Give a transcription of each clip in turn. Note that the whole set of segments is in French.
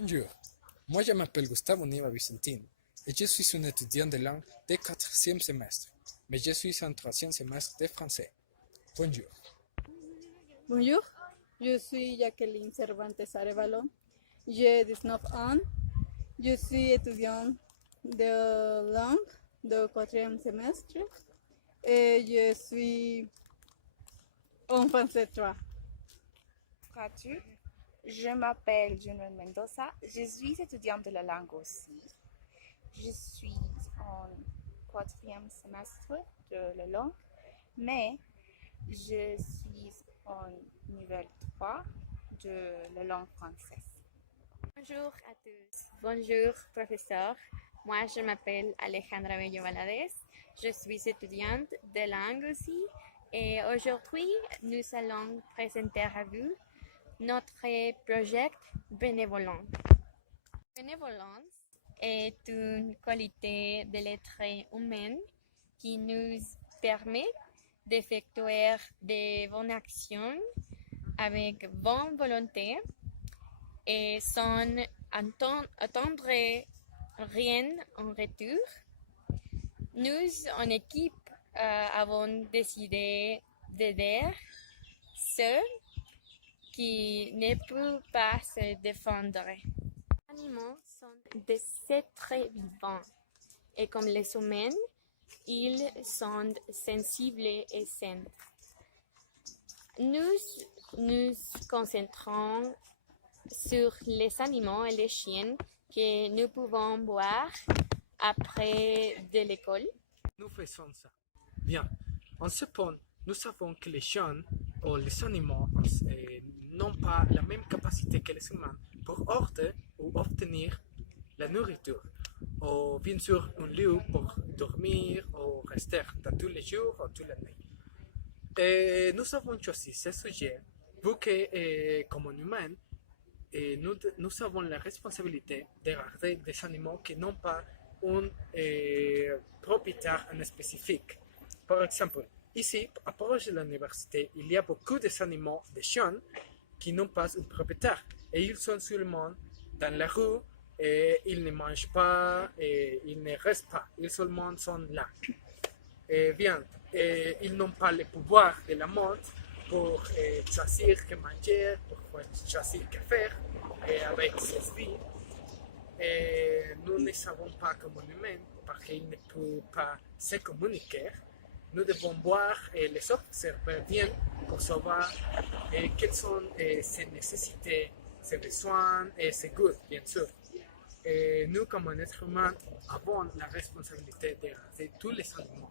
Bonjour, moi je m'appelle Gustavo Niva Vicentin et je suis un étudiant de langue de quatrième semestre, mais je suis en troisième semestre de français. Bonjour. Bonjour, je suis Jacqueline Cervantes Arevalo. J'ai 19 ans. Je suis étudiante de langue de quatrième semestre et je suis en français 3. Bonjour, je m'appelle Junwen Mendoza. Je suis étudiante de la langue aussi. Je suis en quatrième semestre de la langue, mais je suis en niveau 3 de la langue française. Bonjour à tous. Bonjour, professeur. Moi, je m'appelle Alejandra Bello Valadez. Je suis étudiante de langue aussi. Et aujourd'hui, nous allons présenter à vous notre projet Bénévolence. Bénévolence est une qualité de l'être humain qui nous permet d'effectuer des bonnes actions avec bonne volonté et sans attendre rien en retour. Nous, en équipe, avons décidé d'aider ceux qui ne peuvent pas se défendre. Les animaux sont des êtres vivants et comme les humains, ils sont sensibles et sains. Nous nous concentrons sur les animaux et les chiens que nous pouvons voir après de l'école. Nous faisons ça. Bien. En ce point, nous savons que les chiens ou les animaux n'ont pas la même capacité que les humains pour ordre ou obtenir la nourriture, ou bien sûr un lieu pour dormir ou rester dans tous les jours ou toute la nuit. Et nous avons choisi ce sujet vu que, comme humains, nous avons la responsabilité de garder des animaux qui n'ont pas un propriétaire en spécifique. Par exemple, ici, à proche de l'université, il y a beaucoup d'animaux, de chiens, qui n'ont pas un propriétaire. Et ils sont seulement dans la rue, et ils ne mangent pas, et ils ne restent pas. Ils seulement sont là. Et bien, ils n'ont pas le pouvoir de la mode pour choisir que manger, pour choisir que faire avec ses vies. Et nous ne savons pas comment humains, parce qu'ils ne peuvent pas se communiquer. Nous devons voir et les observer bien pour savoir quelles sont ses nécessités, ses besoins et ses goûts, bien sûr. Et nous, comme êtres humains, avons la responsabilité de garder tous les animaux.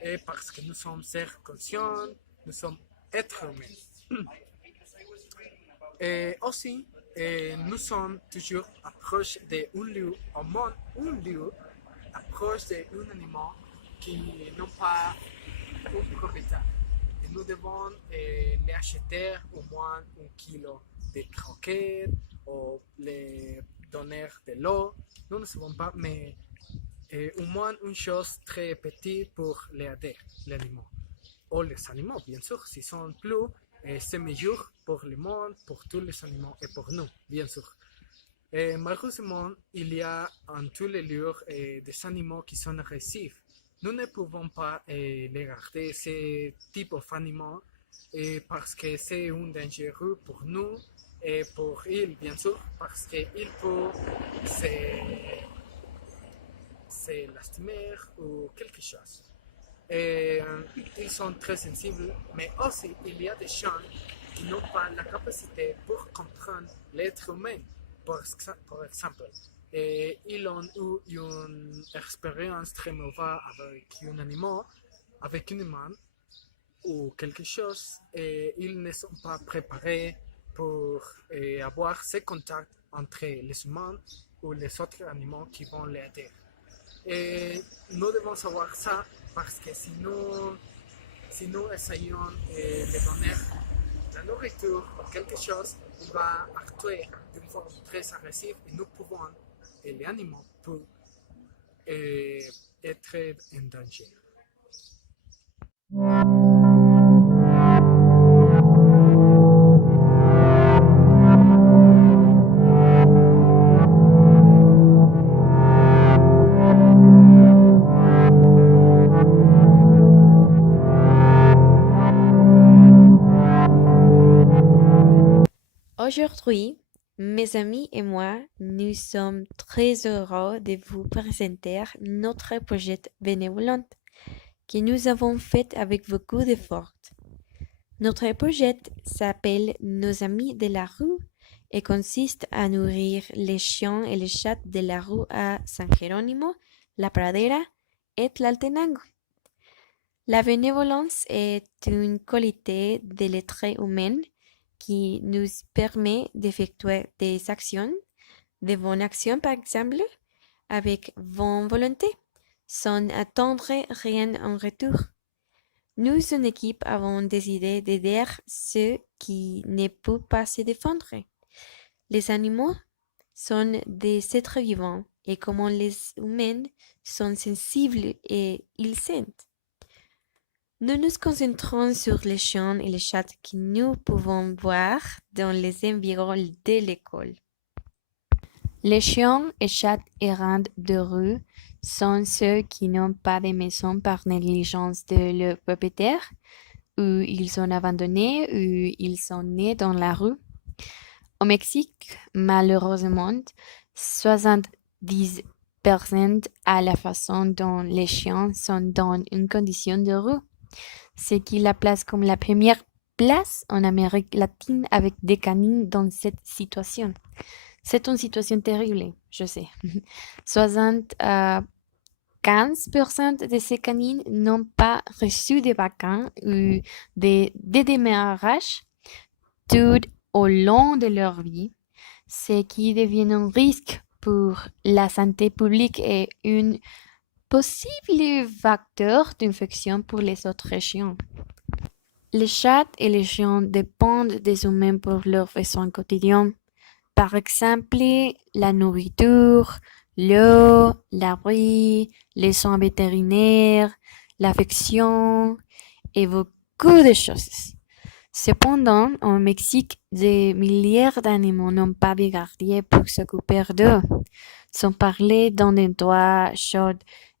Et parce que nous sommes seres conscients, nous sommes êtres humains. Et aussi, nous sommes toujours proches d'un lieu, au monde, un lieu, proche d'un animal qui n'ont pas un propriétaire. Et nous devons les acheter au moins 1 kilo de croquettes ou les donner de l'eau. Nous ne savons pas, mais au moins une chose très petite pour les aider, les animaux. Ou les animaux, bien sûr, s'ils sont plus, c'est meilleur pour le monde, pour tous les animaux et pour nous, bien sûr. Malheureusement, il y a en tous les lieux des animaux qui sont agressifs. Nous ne pouvons pas les garder, ce type d'animaux, parce que c'est un dangereux pour nous et pour eux, bien sûr, parce qu'ils peuvent se lastimer ou quelque chose. Ils sont très sensibles, mais aussi il y a des gens qui n'ont pas la capacité pour comprendre l'être humain. Par exemple, ils ont eu une expérience très mauvaise avec un animal, avec un humain ou quelque chose, et ils ne sont pas préparés pour avoir ce contact entre les humains ou les autres animaux qui vont l'aider. Et nous devons savoir ça parce que si nous essayons de donner la nourriture ou quelque chose, on va actuer d'une forme très agressive et nous pouvons, et les animaux peuvent être en danger. Aujourd'hui, mes amis et moi, nous sommes très heureux de vous présenter notre projet bénévolent que nous avons fait avec beaucoup d'efforts. Notre projet s'appelle Nos amis de la rue et consiste à nourrir les chiens et les chats de la rue à San Jerónimo, La Pradera et Tlaltenango. La bénévolence est une qualité de l'être humain qui nous permet d'effectuer des actions, de bonnes actions par exemple, avec bonne volonté, sans attendre rien en retour. Nous, en équipe, avons décidé d'aider ceux qui ne peuvent pas se défendre. Les animaux sont des êtres vivants et comme les humains sont sensibles et ils sentent. Nous nous concentrons sur les chiens et les chats que nous pouvons voir dans les environs de l'école. Les chiens et chats errants de rue sont ceux qui n'ont pas de maison par négligence de leur propriétaire, ou ils sont abandonnés, ou ils sont nés dans la rue. Au Mexique, malheureusement, 70% à la façon dont les chiens sont dans une condition de rue, ce qui la place comme la première place en Amérique latine avec des canines dans cette situation. C'est une situation terrible, je sais. 75% de ces canines n'ont pas reçu de vacances ou de démarrage tout au long de leur vie, ce qui devient un risque pour la santé publique et un possible facteur d'infection pour les autres chiens. Les chats et les chiens dépendent des humains pour leurs besoins quotidiens. Par exemple, la nourriture, l'eau, l'abri, les soins vétérinaires, l'affection et beaucoup de choses. Cependant, au Mexique, des milliers d'animaux n'ont pas de gardiens pour s'occuper d'eux, sans parler dans des toits chauds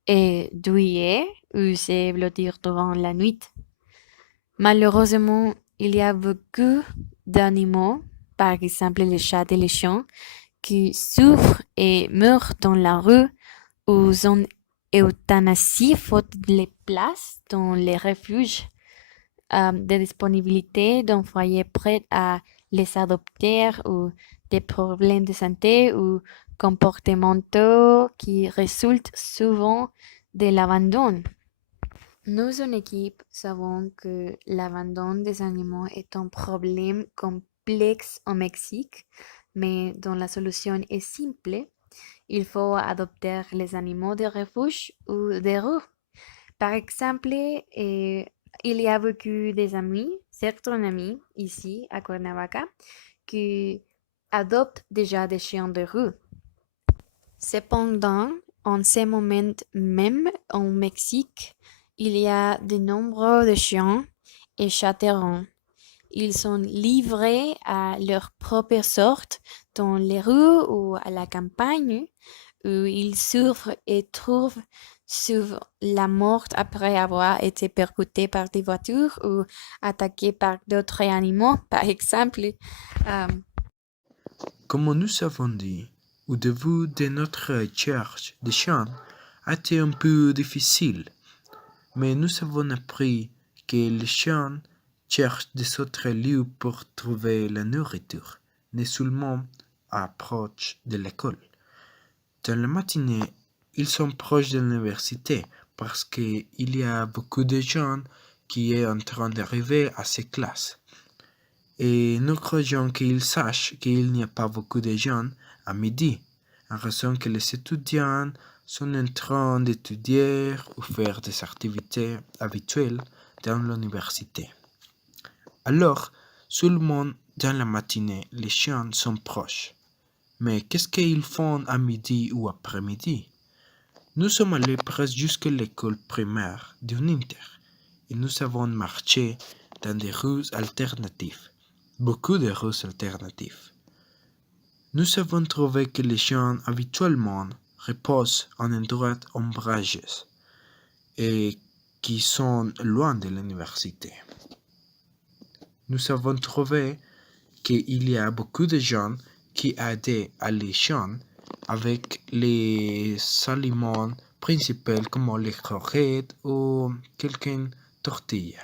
et douillets où se blottir durant la nuit. Malheureusement, il y a beaucoup d'animaux, par exemple les chats et les chiens, qui souffrent et meurent dans la rue ou sont euthanasiés faute de place dans les refuges, de disponibilité d'un foyer prêt à les adopter ou des problèmes de santé ou comportementaux qui résultent souvent de l'abandon. Nous, en équipe, savons que l'abandon des animaux est un problème complexe au Mexique, mais dont la solution est simple. Il faut adopter les animaux de refuge ou des rues. Par exemple, il y a beaucoup certains amis ici à Cuernavaca, qui adoptent déjà des chiens de rue. Cependant, en ce moment même au Mexique, il y a de nombreux chiens et chats errants. Ils sont livrés à leur propre sorte dans les rues ou à la campagne, où ils souffrent et trouvent souvent la mort après avoir été percutés par des voitures ou attaqués par d'autres animaux, par exemple. Comme nous avons dit, au début de notre recherche de chiens a été un peu difficile, mais nous avons appris que les chiens cherchent des autres lieux pour trouver la nourriture, non seulement à proche de l'école. Dans la matinée, ils sont proches de l'université parce qu'il y a beaucoup de gens qui sont en train d'arriver à ces classes. Et nous croyons qu'ils sachent qu'il n'y a pas beaucoup de gens à midi, en raison que les étudiants sont en train d'étudier ou faire des activités habituelles dans l'université. Alors, seulement dans la matinée, les chiens sont proches. Mais qu'est-ce qu'ils font à midi ou après-midi? Nous sommes allés presque jusqu'à l'école primaire d'un Inter et nous avons marché dans des rues alternatives, beaucoup de rues alternatives. Nous avons trouvé que les chiens habituellement reposent en endroits ombragés et qui sont loin de l'université. Nous avons trouvé qu'il y a beaucoup de gens qui aident à les gens avec les aliments principaux comme les croquettes ou quelques tortillas.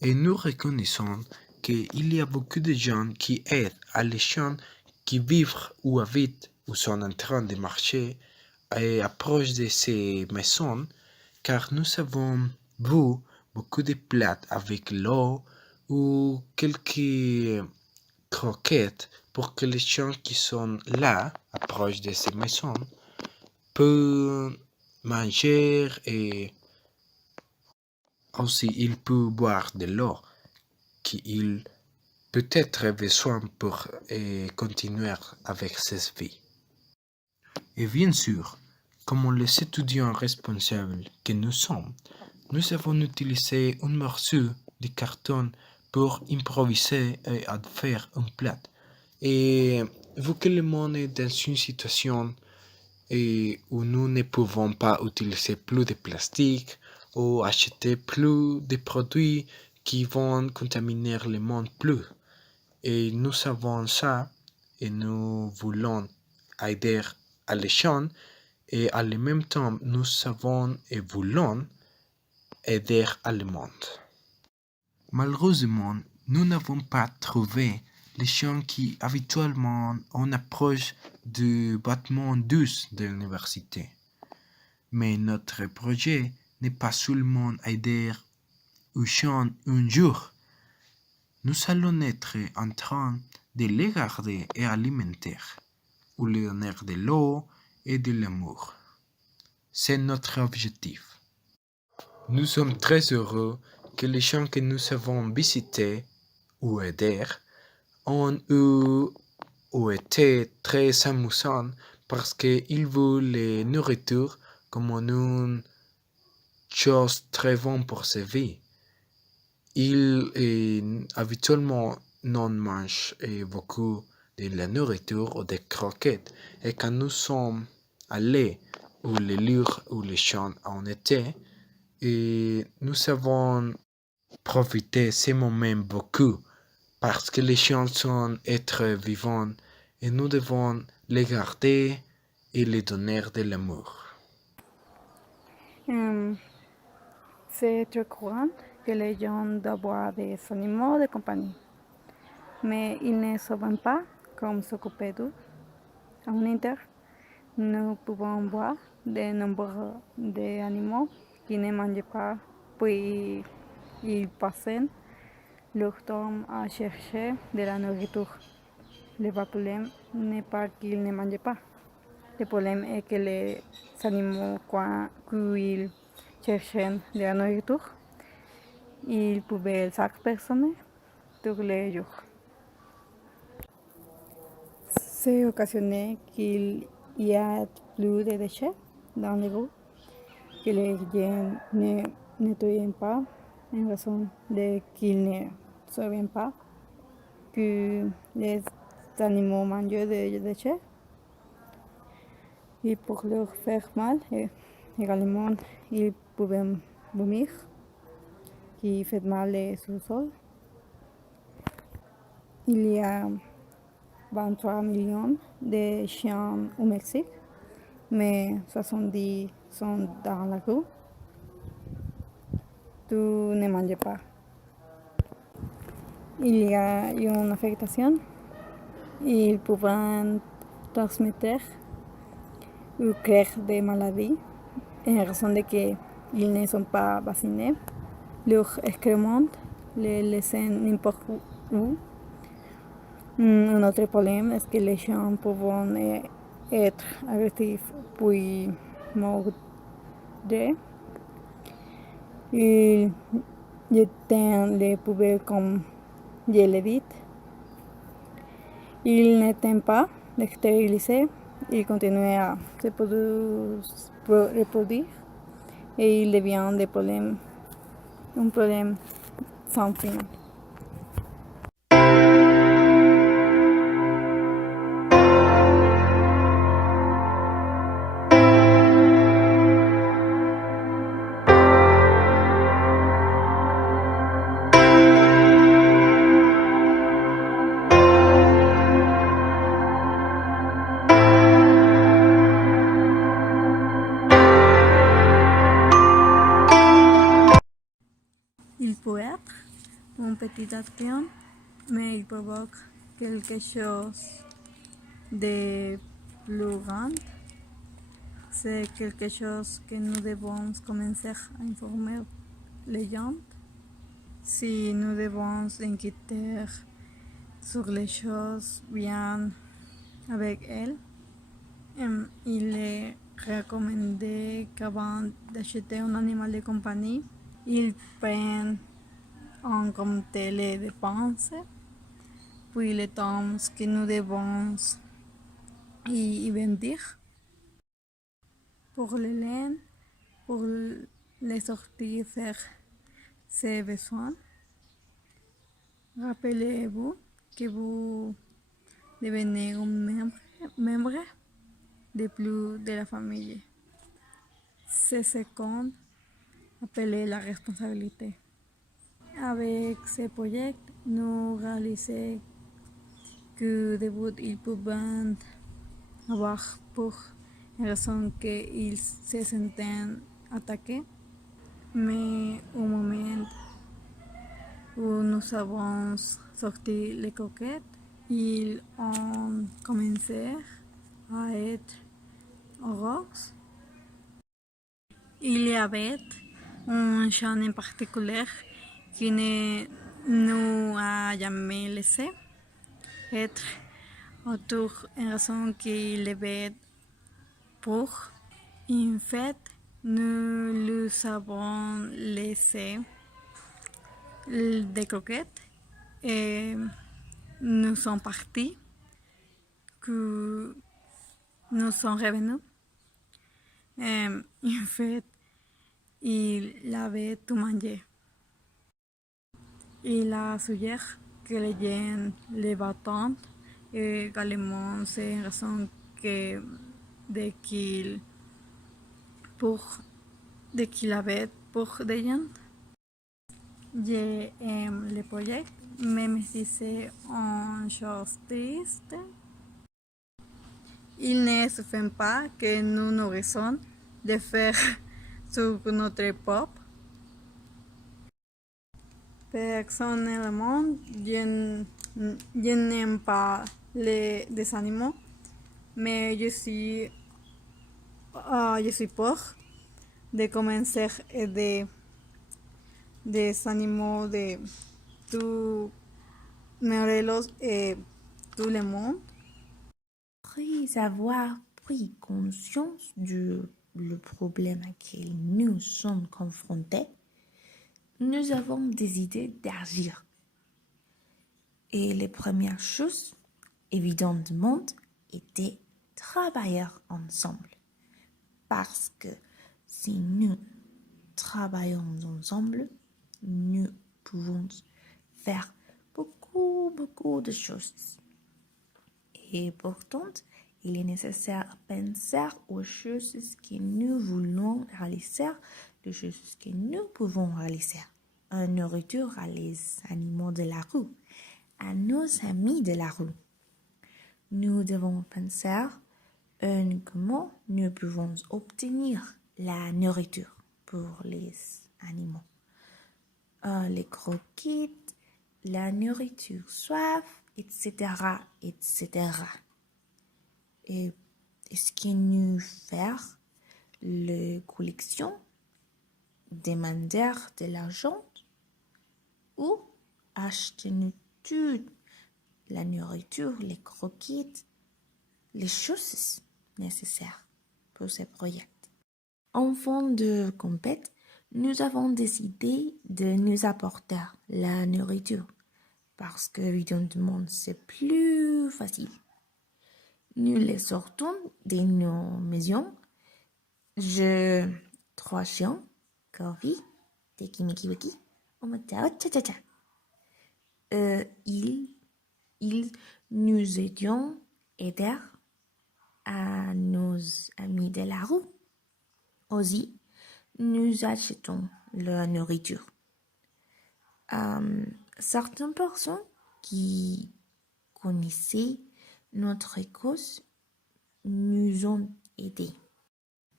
Et nous reconnaissons qu'il y a beaucoup de gens qui aident à les gens qui vivent ou habitent ou sont en train de marcher et approchent de ces maisons, car nous avons vu beaucoup de plats avec l'eau ou quelques croquettes pour que les gens qui sont là, approchent de ces maisons, peuvent manger et aussi ils peuvent boire de l'eau qu'ils peut-être besoin pour continuer avec cette vie. Et bien sûr, comme les étudiants responsables que nous sommes, nous avons utilisé un morceau de carton pour improviser et faire un plat. Et vu que le monde est dans une situation où nous ne pouvons pas utiliser plus de plastique ou acheter plus de produits qui vont contaminer le monde plus. Et nous savons ça et nous voulons aider à les gens et en même temps nous savons et voulons aider à le monde. Malheureusement, nous n'avons pas trouvé les gens qui habituellement on approche du bâtiment 12 de l'université. Mais notre projet n'est pas seulement aider aux gens un jour. Nous allons être en train de les garder et alimenter, ou leur donner de l'eau et de l'amour. C'est notre objectif. Nous sommes très heureux que les gens que nous avons visités ou aidés ont eu ou été très amusants parce qu'ils voulaient la nourriture comme une chose très bonne pour sa vie. Ils habituellement non mangent beaucoup de la nourriture ou des croquettes. Et quand nous sommes allés où les lieux où les gens ont été, et nous avons profité de ces moments beaucoup parce que les gens sont êtres vivants et nous devons les garder et les donner de l'amour. C'est très courant que les gens doivent des animaux de compagnie, mais ils ne savent pas comment s'occuper d'eux. En Inter, nous pouvons voir de nombreux animaux qui ne mangent pas, puis ils passent leur temps à chercher de la nourriture. Le problème n'est pas qu'ils ne mangent pas. Le problème est que les animaux, quand ils cherchent de la nourriture, ils peuvent chaque personne tous les jours. C'est occasionné qu'il y a plus de déchets dans les rues, que les gens ne nettoient pas en raison de qu'ils ne savent pas que les animaux mangent des déchets. Et pour leur faire mal, également, ils peuvent vomir, qui fait mal au sous-sol. Il y a 23 millions de chiens au Mexique, mais 70 sont dans la rue. Tout ne mange pas. Il y a une affectation. Ils peuvent transmettre ou créer des maladies en raison de qu'ils ne sont pas vaccinés. Leurs excréments les laissent n'importe où. Un autre problème est que les gens peuvent être agressifs puis mordre. Ils jettent les poubelles comme je l'ai dit. Ils n'attendent pas de stériliser. Ils continuent à se reproduire et il devient un problème sans fin. agitación, mais il provoque quelque chose de plus grand. C'est quelque chose que nous devons commencer à informer les gens. Si nous devons inquiéter sur les choses bien avec elles, il est recommandé qu'avant d'acheter un animal de compagnie, ils prennent en compte les dépenses, puis les temps que nous devons y investir pour le laine, pour les sorties faire ses besoins. Rappelez-vous que vous devenez un membre de plus de la famille. C'est ce qu'on appelle la responsabilité. Avec ce projet, nous réalisons que début ils peuvent avoir pour raison qu'ils se sentent attaqués, mais au moment où nous avons sorti les coquettes, ils ont commencé à être heureux. Il y avait un chant en particulier qui ne nous a jamais laissé être autour en raison qu'il avait pour. En fait, nous lui avons laissé des croquettes et nous sommes partis, que nous sommes revenus. En fait, il avait tout mangé. Il a suggéré que les gens les battent et également c'est une raison que dès qu'il avait pour des gens. J'aime le projet, même si c'est une chose triste. Il ne suffit pas que nous nourrissons de faire sur notre propre. Personnellement, je n'aime pas les animaux, mais je suis peur de commencer à aider des animaux de tout Morelos et tout le monde. Après avoir pris conscience le problème auquel nous sommes confrontés, nous avons décidé d'agir. Et les premières choses, évidemment, étaient travailler ensemble. Parce que si nous travaillons ensemble, nous pouvons faire beaucoup de choses. Et pourtant, il est nécessaire de penser aux choses que nous voulons réaliser, les choses que nous pouvons réaliser. La nourriture à les animaux de la rue, à nos amis de la rue. Nous devons penser comment nous pouvons obtenir la nourriture pour les animaux. Les croquettes, la nourriture soif, etc., etc. Et est-ce que nous faire la collection, demander de l'argent ou acheter toute la nourriture, les croquettes, les choses nécessaires pour ce projet. En fin de compète, nous avons décidé de nous apporter la nourriture parce que évidemment c'est plus facile. Nous les sortons de nos maisons. Je 3 chiens, Corvi, Tekimikiwiki, Omotao, Tcha-Tcha-Tcha. Ils nous aidions aider à nos amis de la rue. Aussi, nous achetons la nourriture. Certaines personnes qui connaissaient notre cause nous ont aidés.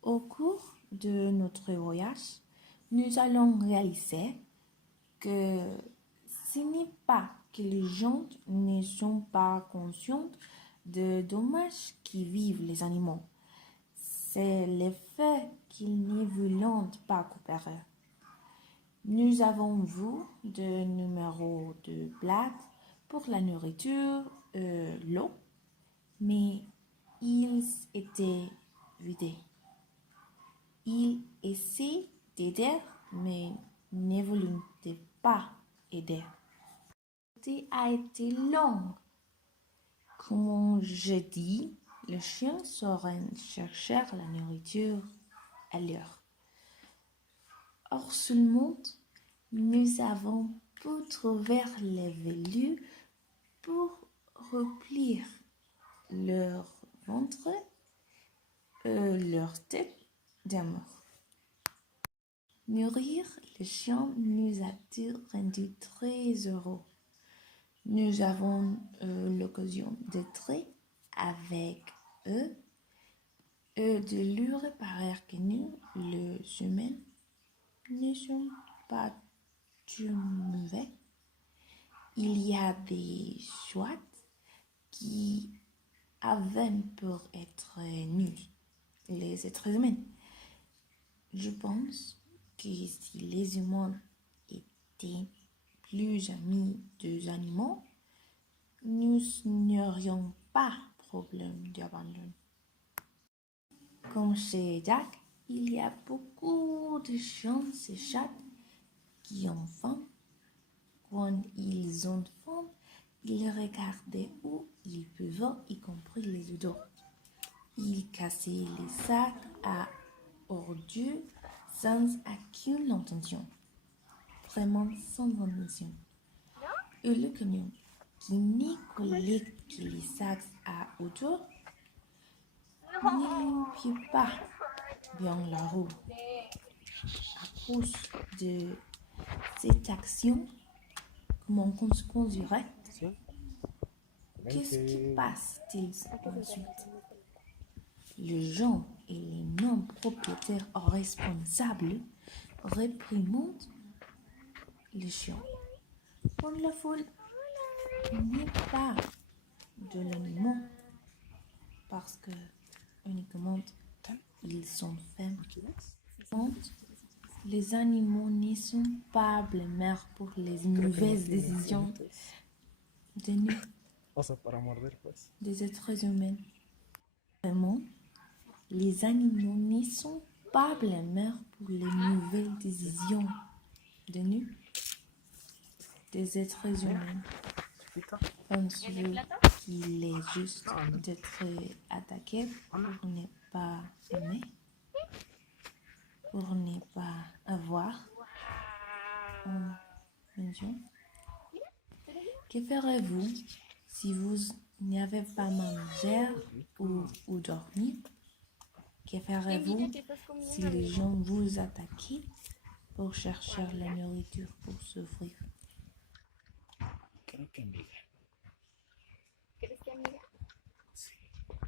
Au cours de notre voyage, nous allons réaliser que Ce n'est pas que les gens ne sont pas conscients des dommages qui vivent les animaux. C'est le fait qu'ils ne veulent pas coopérer. Nous avons vu des numéros de plaques pour la nourriture, l'eau, mais ils étaient vidés. Ils essaient d'aider, mais ne voulaient pas aider. A été long. Comme je dis, les chiens sauraient chercher la nourriture ailleurs. Or seulement, nous avons pu trouver les velus pour remplir leur ventre et leur tête d'amour. Nourrir les chiens nous a rendu très heureux. Nous avons eu l'occasion d'être avec eux et de leur réparer que nous, les humains, ne sommes pas tout mauvais. Il y a des choix qui avaient pour être nuls, les êtres humains. Je pense que si les humains étaient plus amis des animaux, nous n'aurions pas de problème d'abandon. Comme chez Jack, il y a beaucoup de chiens et chats qui ont faim. Quand ils ont faim, ils regardaient où ils pouvaient, y compris les odeurs. Ils cassaient les sacs à ordures sans aucune intention. Vraiment sans intention. Et le camion qui ne collait que les sacs à odeur ne limpiait pas bien la roue. À cause de cette action, comme en conséquence directe, qu'est-ce qui passe-t-il ensuite? Les gens et les non-propriétaires responsables réprimandent les chiens. Quand la foule n'est pas de l'animal parce que uniquement ils sont faibles. Quand les animaux ne sont pas blâmés pour les mauvaises décisions de nous, des êtres humains. Vraiment, les animaux ne sont pas blâmés pour les mauvaises décisions de nous, des êtres humains. Pensez-vous qu'il est juste d'être attaqué pour ne pas aimer, pour ne pas avoir en maison? Que ferez-vous si vous n'avez pas mangé ou dormi? Que ferez-vous si les gens vous attaquent pour chercher la nourriture pour survivre?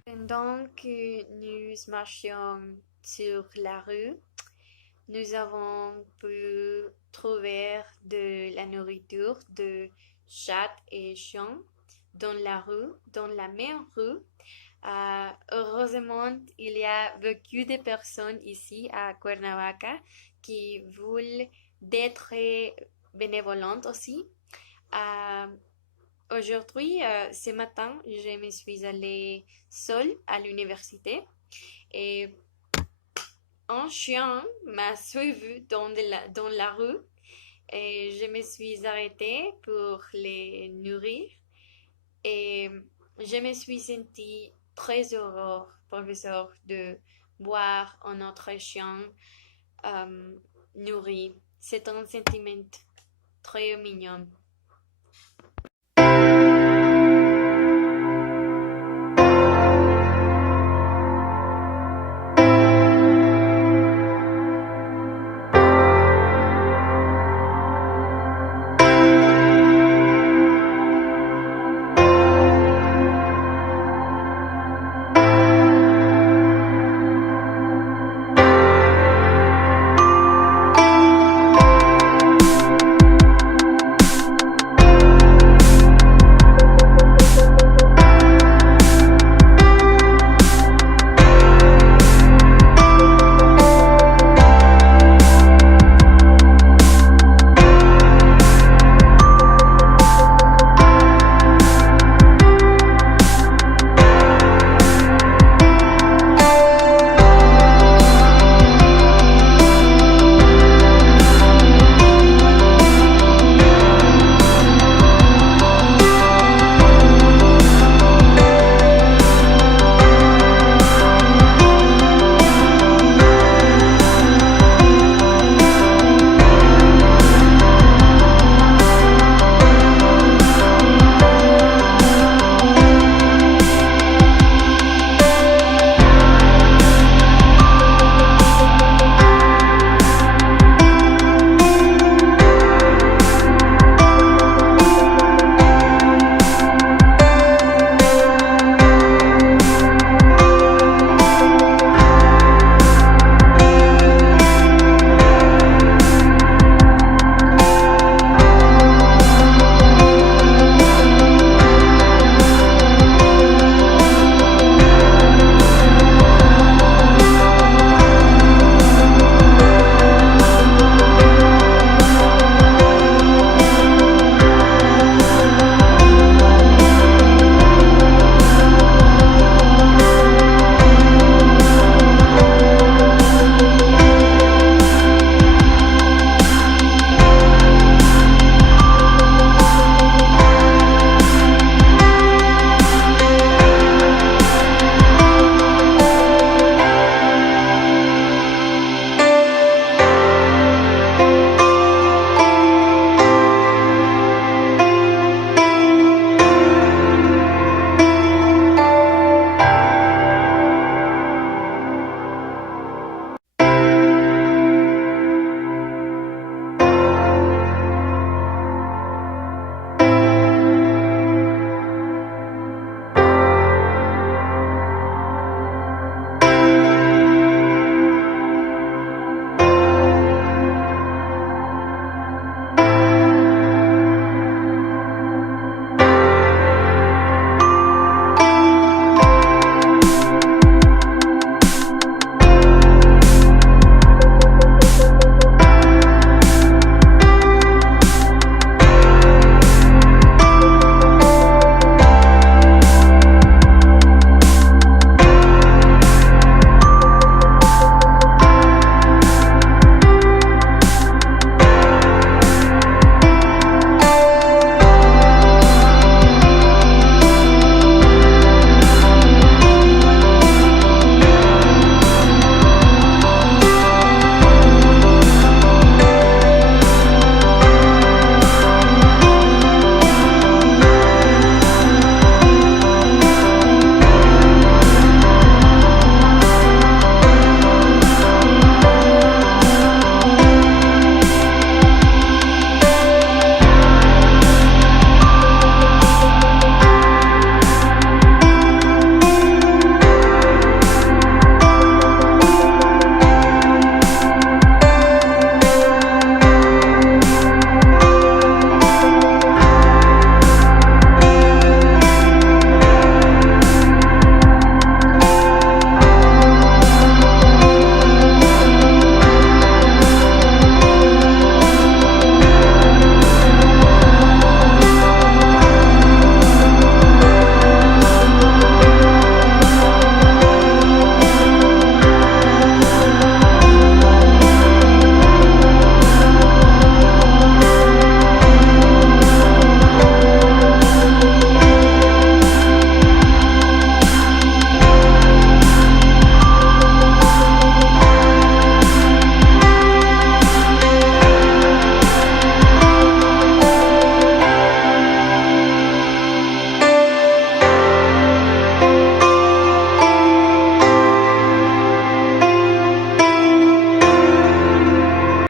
Pendant que nous marchions sur la rue, nous avons pu trouver de la nourriture de chats et chiens dans la même rue. Heureusement, il y a beaucoup de personnes ici à Cuernavaca qui veulent être bénévolantes aussi. Aujourd'hui, ce matin, je me suis allée seule à l'université et un chien m'a suivi dans la rue et je me suis arrêtée pour les nourrir et je me suis sentie très heureuse, professeur, de voir un autre chien nourri. C'est un sentiment très mignon.